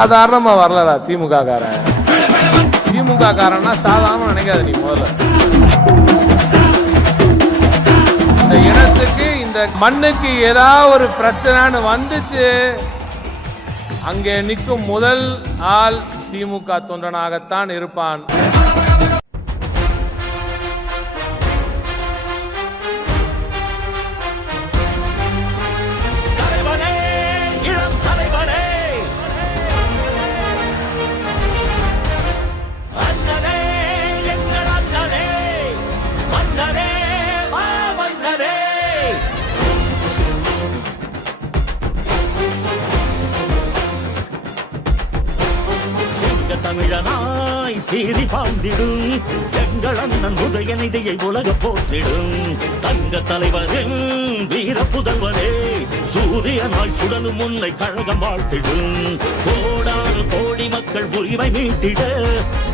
சாதாரணமா வரலடா திமுக காரன். திமுக காரன்னா சாதாரண நினைக்காத நீ. முதல்ல இந்த இடத்துக்கு இந்த மண்ணுக்கு ஏதாவது ஒரு பிரச்சனைன்னு வந்துச்சு, அங்கே நிற்கும் முதல் ஆள் திமுக தொண்டனாகத்தான் இருப்பான். தமிழனாய் சீறி பாய்ந்திடும் எங்கள் அண்ணன் உதயநிதியை உலக போற்றிடும் தங்க தலைவரின் வீர புதல்வரே, சூரியனாய் சுடலும் முன்னை கழகம் வாழ்த்திடும். கோடான கோடி மக்கள் உரிமை மீட்டிட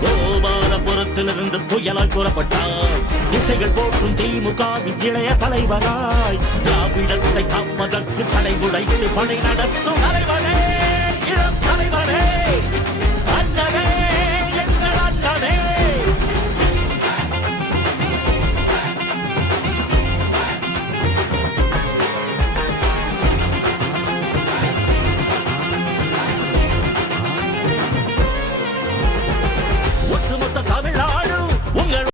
கோபாலபுரத்திலிருந்து புயலாய் புறப்பட்டார். திசைகள் போற்றும் திமுகவின் இளைய தலைவராய் திராவிடத்தை காப்பதற்கு தடை உடைத்து படை நடத்தும்